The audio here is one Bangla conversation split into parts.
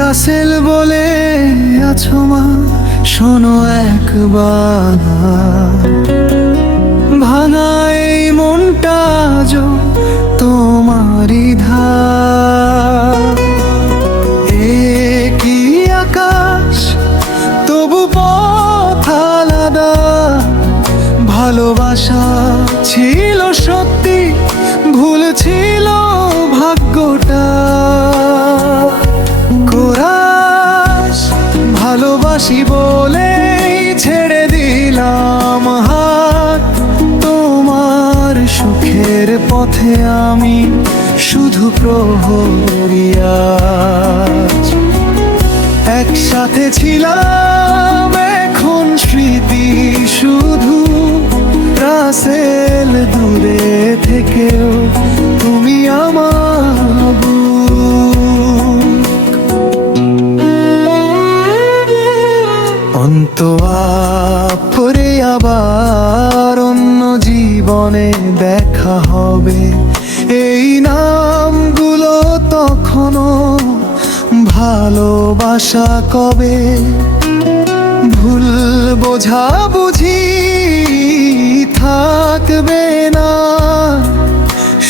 রাসেল বলে আছো মা, শোনো একবার, ভাঙা এই মনটা আজ তোমারই ধার। একই আকাশ তবু পথ আলাদা, ভালোবাসা ছিল সত্যি, ভুল ছিল ভাগ্যটা। কোরাস ভালোবাসি বলেই ছেড়ে দিলাম হাত, তোমার সুখের পথে আমি শুধু প্রহরী আজ। একসাথে ছিলাম এখন স্মৃতি শুধু, রাসেল দূরে থেকেও তুমি আমার বুক। অন্তঃপুরে আবার অন্য জীবনে দেখা হবে, এই নামগুলো তখনও ভালোবাসা কবে। ভুল বোঝাবুঝি থাকবে না,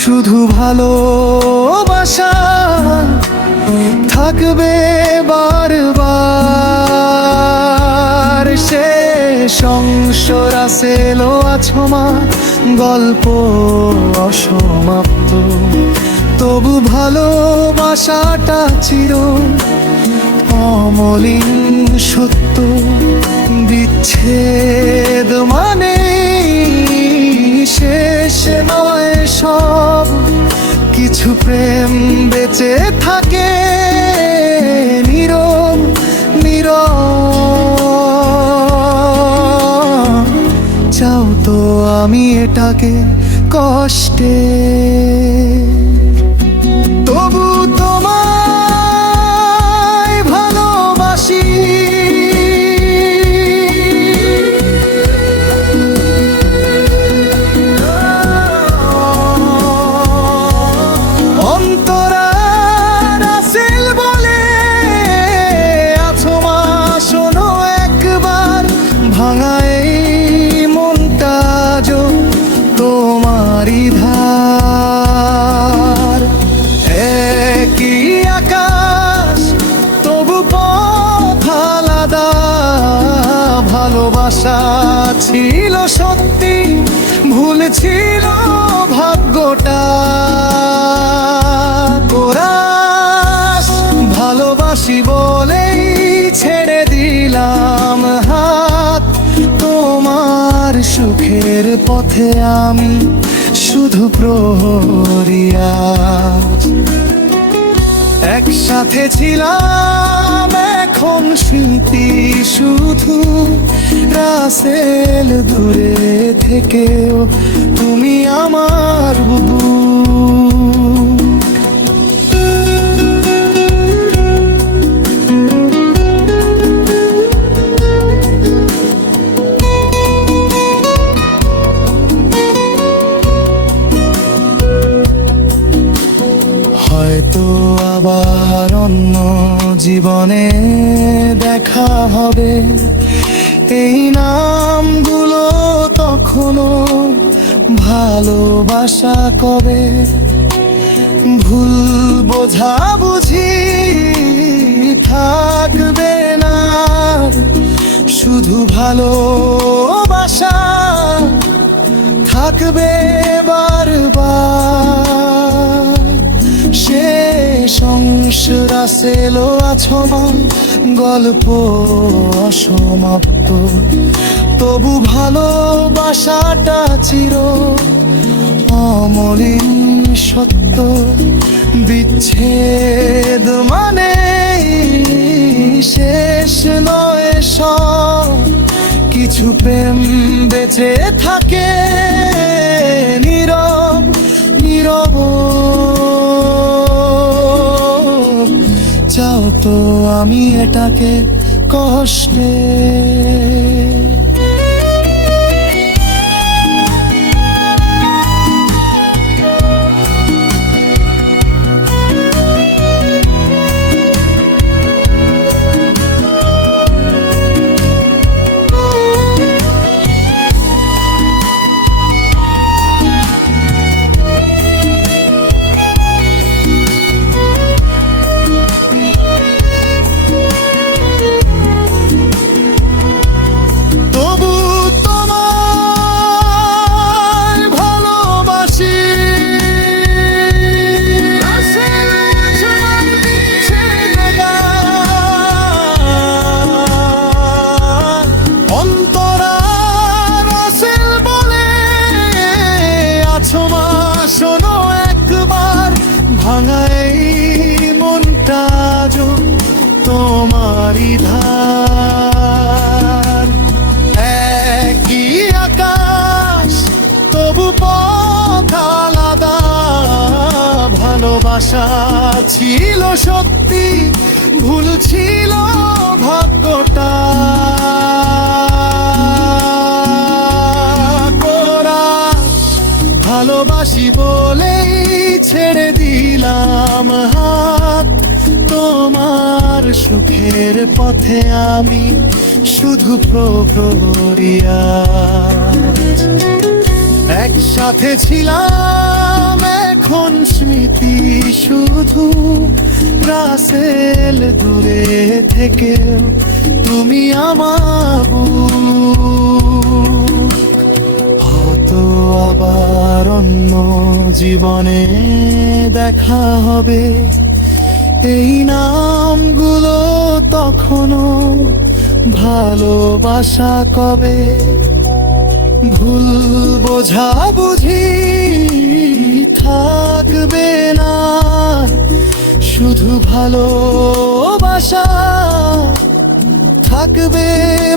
শুধু ভালোবাসা থাকবে বারবার। শেষ অংশ রাসেল আছো মা, গল্প অসমাপ্ত, তবু ভালোবাসাটা চির অমলিন সত্য। বিচ্ছেদ মানে শেষ নয়, সব কিছু প্রেম বেঁচে থাকে নীরব নীরব। চাও তো আমি এটাকে কষ্টে, তবু তোমায় ভালোবাসি। অন্তরা রাসেল বলে আছো মা, শোনো একবার, ভাঙা এই মনটা আজ তোমারই ধার। একই আকাশ তবু পথ আলাদা, ভালোবাসা ছিল সত্যি, ভুল ছিল ভাগ্যটা। কোরাস ভালোবাসি বলেই ছেড়ে দিলাম হাত, তোমার সুখের পথে আমি শুধু প্রহরী আজ। একসাথে ছিলাম এখন স্মৃতি শুধু, রাসেল দূরে থেকেও তুমি আমার বুবু। হয়তো আবার অন্য জীবনে দেখা হবে, এই নামগুলো তখনও ভালোবাসা কবে। ভুল বোঝাবুঝি থাকবে না, শুধু ভালোবাসা থাকবে বারবার। শেষ অংশ রাসেল আছো মা, গল্প অসমাপ্ত, তবু ভালোবাসাটা চির অমলিন সত্য। বিচ্ছেদ মানে শেষ নয়, সব কিছু প্রেম বেঁচে থাকে নীরব নীরব। চাও তো আমি এটাকে কষ্টে, তোমারই ধার। একই আকাশ তবু পথ আলাদা, ভালোবাসা ছিল সত্যি, ভুল ছিল ভাগ্যটা। কোরাস ভালোবাসি বলেই ছেড়ে দিলাম হাত, তোমার সুখের পথে আমি শুধু প্রহরিয়া। একসাথে ছিলাম, এখন স্মৃতি শুধু রাসেল দূরে থেকে তুমি আমার বুক। হয়তো আবার অন্য জীবনে দেখা হবে, এই নামগুলো তখনও ভালোবাসা কবে। ভুল বোঝাবুঝি থাকবে না, শুধু ভালোবাসা থাকবে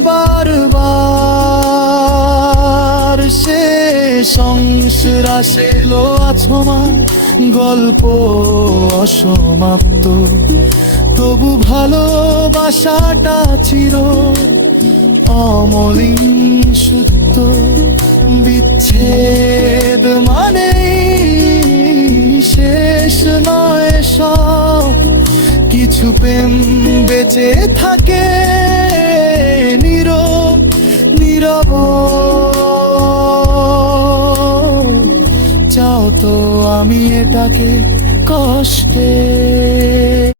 বারবার। সে সংসার আসলো আছমা, গল্প অসমাপ্ত, তবু ভালোবাসাটা চির অমলিন সত্য। বিচ্ছেদ মানে শেষ নয়, সব কিছু প্রেম বেঁচে থাকে নীরব নীরব। চাও তো আমি এটাকে কষ্টে